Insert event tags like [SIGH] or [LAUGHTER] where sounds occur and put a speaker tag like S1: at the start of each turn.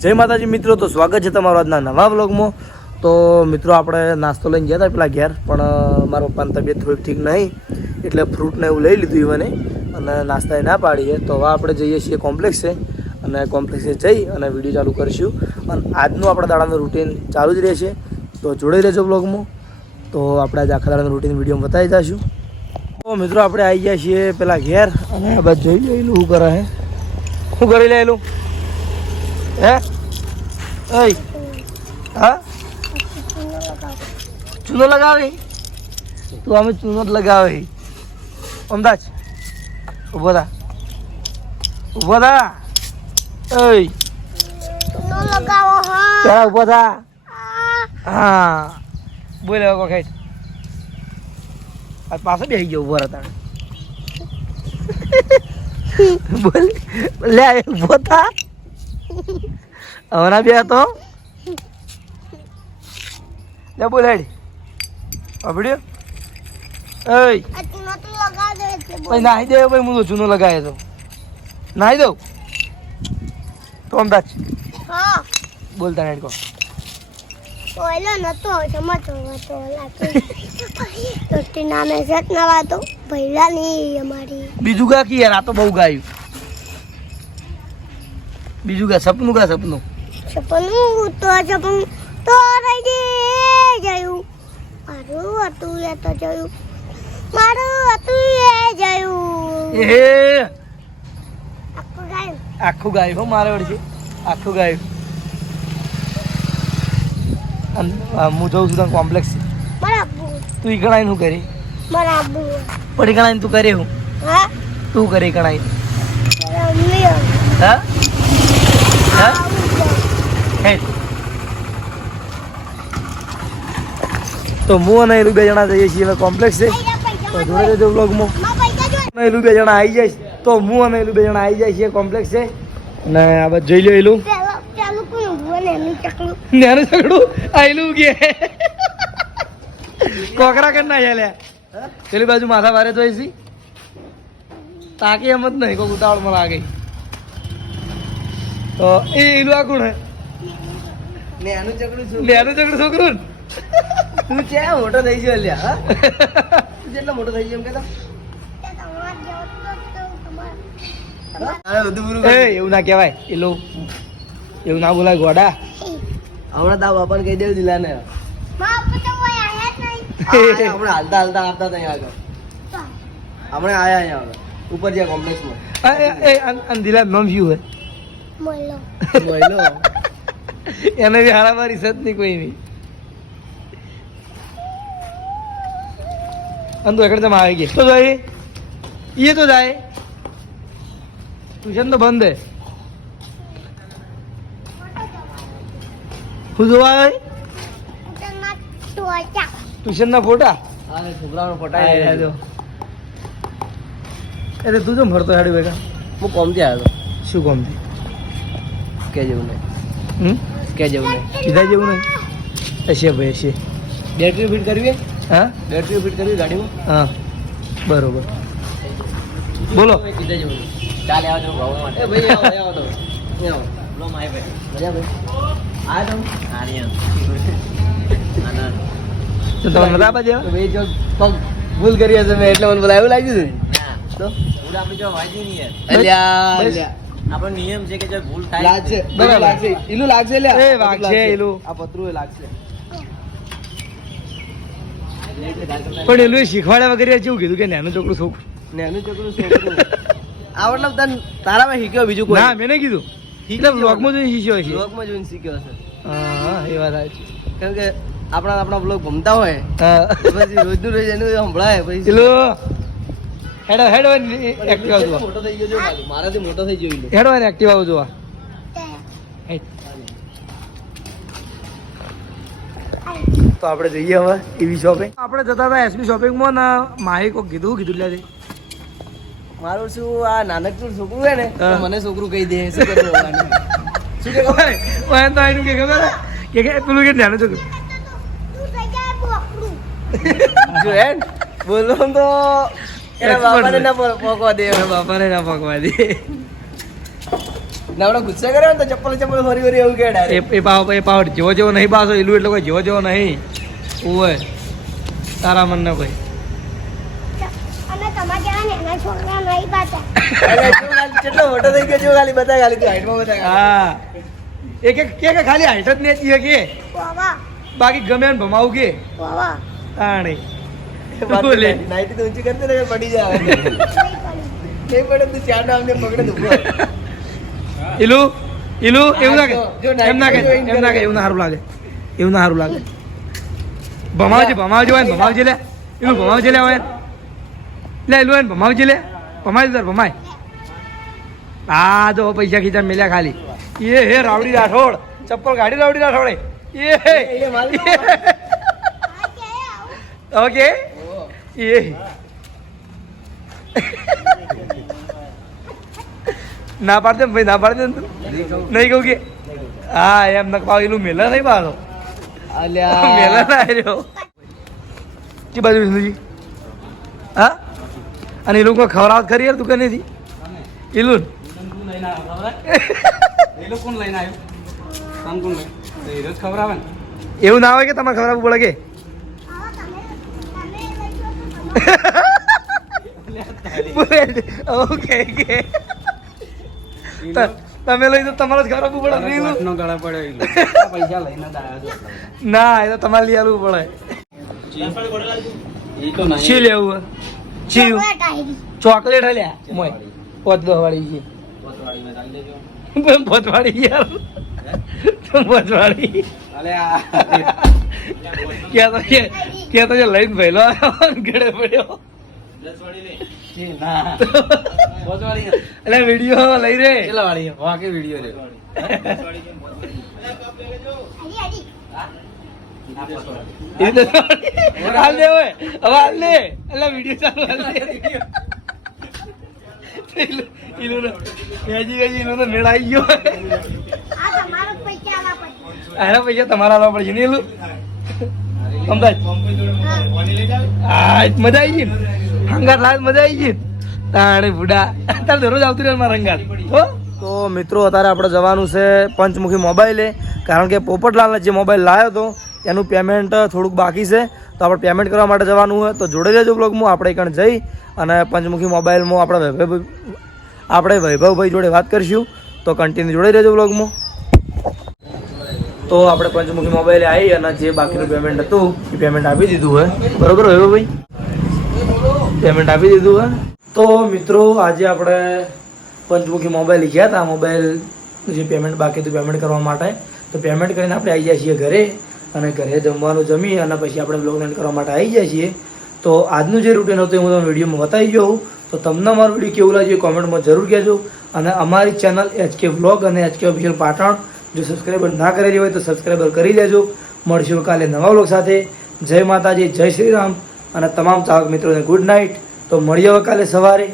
S1: જય માતાજી, મિત્રો, તો સ્વાગત છે તમારો આજના નવા વ્લોગમાં. તો મિત્રો, આપણે નાસ્તો લઈને ગયા હતા પેલા ઘેર, પણ મારા પપ્પાની તબિયત થોડીક ઠીક નહીં, એટલે ફ્રૂટને એવું લઈ લીધું ઇવને અને નાસ્તાએ ના પાડીએ. તો હવે આપણે જઈએ છીએ કોમ્પ્લેક્સે અને કોમ્પ્લેક્સે જઈ અને વીડિયો ચાલુ કરીશું. અને આજનું આપણા દાડાનું રૂટીન ચાલુ જ રહેશે. તો જોડાઈ રહેજો બ્લોગમાં તો આપણે આજે આખા દાડાનું રૂટીન વીડિયો બતાવી જઈશું. તો મિત્રો, આપણે આવી ગયા છીએ પેલા ઘેર, અને આ બાજુ જોઈ લઈલું શું કરે હે શું કરી લેલું હે? ઓય હા ચૂનો લગાવે તું અમે ચૂનો જ લગાવી અમદાજ ઊભો થા ઊભો થા
S2: નો લગાવો હા
S1: પેલા ઊભો થા હા બોલે કોખાઈ આ પાસે બેસી ગયો ઊભો રહેતા બોલ લે ઊભો થા હમણાં બે હતો? લે બોલ હેડ. અબડ્યો ઓય
S2: આ તો લગાવ દે એટલે બોલ.
S1: ભાઈ નાહી દે ભાઈ હું તો ચૂનો લગાવે તો. નાહી દઉં? તો અમદાજ
S2: હા
S1: બોલતા હેડ કો
S2: એલો નતો સમજો તો લાગે તો. નામે સત નવા તો ભૈલા ની અમારી.
S1: બીજું ગા કી યાર આ તો બહુ ગાયું. બીજું ગા સપનું ગા સપનું.
S2: સપનું તો સપનું તો રહી ગયું. મારું હતું એ તો જોયું. મારું હતું એ જયું.
S1: એ
S2: આખું ગાયું.
S1: આખું ગાયું હો મારે વળી આખું ગાયું. હું જઉં છું તને કોમ્પ્લેક્સ
S2: બરાબર
S1: તું ઈ ગણાઈને શું કરી?
S2: બરાબર
S1: પડી ગણાઈને તું કરે હું?
S2: હા?
S1: તું કરી ગણાઈને હા? હે? તો હું અને એલું બે જણા જઈએ છીએ. હવે કોમ્પ્લેક્સ છે. તો જોડે રહેજો બ્લોગમાં
S2: માં પૈસા જો
S1: અને એલું બે જણા આવી જાય તો હું અને એલું બે જણા આવી જાય છીએ. કોમ્પ્લેક્સ છે. ને આ બધું જોઈ લો એલું. નેનું ચકડું આયલું કે કોકરા કર ના લે પેલી બાજુ માથા વારે તો એસી તાકી એમ જ નહીં કોઈ ઉતાવળમાં લાગે. તો એ એલું આ કોણ હે?
S3: નેનું ચકડું છું
S1: નેનું ચકડું છોકરું
S3: તું ક્યાં મોટો થઈ ગયો લ્યા હા? તું જેટલો મોટો થઈ ગયો એમ કહેતો.
S2: તો તો તમારા
S3: અરે બધું પૂરું
S1: એ
S3: કરી
S1: એવું ના કહેવાય. એલો એવું ના બોલાય ગોડા.
S3: હમણાં તારા બાપાને કહી દેવું દિલા ને
S2: માં ઉપર તો કોઈ આયા જ નહીં
S3: હમણાં હાલતા હાલતા આવતા ત્યાં આગળ. હમણાં આયા અહીંયા આગળ. ઉપર જ્યાં કોમ્પ્લેક્સમાં
S1: દિલા નામ શું હોય?
S2: મળો
S3: મોયલો
S1: એને બી હારામારી સત નહીં કોઈ નહીં અને તો એકડે તમે આવી ગયા. તો જાય. એ તો જાય. ટ્યુશન તો બંધ હે. શું જોવા ટ્યુશન ના ફોટા?
S3: છોકરાનો ફોટા
S1: જો. એટલે તું જો ફરતો હેડી ભેગા?
S3: હું કોમથી આવ્યો
S1: શું કામથી
S3: હતો કે જેવું નહીં
S1: હમ?
S3: કે જેવું નહીં
S1: સીધા જેવું નહીં. હશે ભાઈ હશે.
S3: બેટરી ફિટ કરવી
S1: હા?
S3: બેટરી ફિટ કરવી ગાડીમાં?
S1: હા. બરોબર. બોલો.
S3: સીધા જેવું ચાલે આવજો ભાવ માટે ભાઈ આવો આવો તો. લો માય ભાઈ. મજા ભાઈ? આ તો. આનંદ
S1: તો તમે આપવા
S3: તો ભાઈ જો ભૂલ કરી હશે મેં એટલે મને બોલાવ્યું લાગ્યું હતું તો? અલ્યા અલ્યા.
S4: આપણો નિયમ છે કે જો ભૂલ
S3: લાગશે.
S1: બરાબર.
S3: લાગશે. ઈલું લાગશે લે
S1: એ વાગશે, ઈલું.
S3: આ પતરું એ લાગશે.
S1: પણ એલું શીખવાડ્યા વગર જેવું કીધું કે નાનું છોકરું છોકરું
S3: નેનું છોકરું છોકરું આ મતલબ તને તારામાં શીખ્યો બીજું કોઈ?
S1: ના મેં કીધું. એટલે બ્લોગમાં જોઈને શીખ્યો છે
S3: બ્લોગમાં જોઈને શીખ્યો હશે.
S1: હા એ વાત સાચી.
S3: કારણ કે આપણા આપણા બ્લોગ ગમતા હોય. પછી રોજનું રોજ એનું સંભળાય પછી
S1: હેડો હેડો એક્ટિવા જોવા
S3: મોટો થઈ ગયો જો મારાથી મોટો થઈ ગયો.
S1: હેડો એને એક્ટિવા જોવા તો. આપણે જઈએ હવે એવી શોપિંગ આપણે જતા હતા એસબી શોપિંગમાં ને માહી કોક કીધું કીધું લે
S3: મારું શું આ નાનકડું છોકરું છે ને મને છોકરું કહી દે શું કરવું શું કે?
S1: ઓય તો આનું કે ખબર? કે કે પેલું કે નાનું છોકરું.
S3: જો હે બોલો તો. બાપાને ના પોકવા દે.
S1: બાપાને ના પકવા દે.
S3: ના ગુસ્સે કર્યો ને તો ચપ્પલ ચપ્પલ ફરી ફરી એવું કે
S1: એ પાવ એ પાવ જેવો જેવો નહીં પાછો એલું એટલે કોઈ જેવો જેવો નહીં. ઓય તારા મનને કોઈ.
S2: અને તમારે જેવા નાના છોકરા નહીં પાછા
S3: અરે જો ખાલી કેટલો મોટો થઈ ગયો જો ખાલી બતા ખાલી તું હાઈટમાં બતા ખાલી.
S1: હા. એક એક કે કે ખાલી હાઈટ જ નેચી કે બાકી ગમે ભમાવું કે? તાણી. બોલે.
S3: નાઈટી તો ઊંચી કરતે ને પડી જાય. [LAUGHS]
S2: નહીં પડે
S3: તો ચાર નામ ને પકડે તો
S1: ઇલુ ઇલુ એવું
S3: નાઈટ
S1: એમ ના કે
S3: એમ
S1: ના કે એવું ના સારું લાગે. એવું ના સારું લાગે. ભમાવજે ભમાવજે હોય ભમાવજે લે. ઇલુ ભમાવજે લે હોય. લે ઇલુ હોય ભમાવજે લે. ભમાય તાર ભમાય. આ તો પૈસા ખીચા મેલ્યા ખાલી. એ હે રાવડી રાઠોડ. ચપ્પલ ગાડી રાવડી રાઠોડે. એ હે. ઓકે [LAUGHS] એ ના પાડતે ને ભાઈ ના પાડતે ને નહીં કહું કે? હા એમ નક પાવ એલું મેલા નહીં પાડો. મેલા ના આવ્યો કે બાજુ વિષ્ણુજી હા? અને એ લોકો ખવડાવત ખરી યાર દુકાને થી એલું એવું ના હોય કે તમારે ખવડાવવું પડે કે
S2: આવો તમે તમે લઈ જાઓ તો
S1: બોલે [LAUGHS] ઓકે કે તમે લઈ તો તમારે જ ખવડાવવું પડે બીજું [LAUGHS] ના એ તો તમારે લઈ આવવું પડે. શી લેવું હે? શી?
S2: ચોકલેટ
S1: હલ્યા મોય. પોતગો વાળી છે [LAUGHS] પોતવાળી યાર. પોતવાળી. ક્યાં તો કે ક્યાં તો લઈને ભેલો ગળે પડ્યો. એટલે વીડિયો લઈ રે. હાલ દે હવે. હાલ દે. એટલે વીડિયો ચાલુ હાલ દે. ઈલું મેજી મેજી ઈલું તો મેળ આવી ગયો.
S2: આ તમારો પૈસા
S1: પડશે. ને મિત્રો, અત્યારે આપણે જવાનું છે પંચમુખી મોબાઈલે. કારણ કે પોપટલાલને જે મોબાઈલ લાવ્યો હતો, એનું પેમેન્ટ થોડુંક બાકી છે. તો આપણે પેમેન્ટ કરવા માટે જવાનું હોય તો જોડે રહેજો બ્લોગમાં આપણે કણ જઈ અને પંચમુખી મોબાઈલમાં આપણે આપણે વૈભવભાઈ જોડે વાત કરીશું. તો કન્ટિન્યુ જોડે રહેજો બ્લોગમાં તો આપણે પંચમુખી મોબાઈલે આવી અને જે બાકીનું પેમેન્ટ હતું, એ પેમેન્ટ આપી દીધું હોય બરોબર હોય ભાઈ? પેમેન્ટ આપી દીધું હોય તો મિત્રો, આજે આપણે પંચમુખી મોબાઈલ ગયા હતા. મોબાઈલ જે પેમેન્ટ બાકી હતું પેમેન્ટ કરવા માટે. તો પેમેન્ટ કરીને આપણે આવી જાય છીએ ઘરે અને ઘરે જમવાનું જમી અને પછી આપણે બ્લોગ લેન્ડ કરવા માટે આવી જાય છીએ. તો આજનું જે રૂટીન હતું, એ હું તમને વિડીયોમાં બતાવી ગયો તો તમને અમારું વીડિયો કેવું લાગ્યું કોમેન્ટમાં જરૂર કહેજો. અને અમારી ચેનલ એચકે વ્લોગ અને એચકે ઓફિશિયલ પાટણ જો સબસ્ક્રાઈબર ના કરેલી હોય તો સબસ્ક્રાઈબર કરી લેજો. મળશું કાલે નવા લોક સાથે. જય માતાજી, જય શ્રી રામ અને તમામ ચાહક મિત્રોને ગુડ નાઇટ તો મળીએ કાલે સવારે.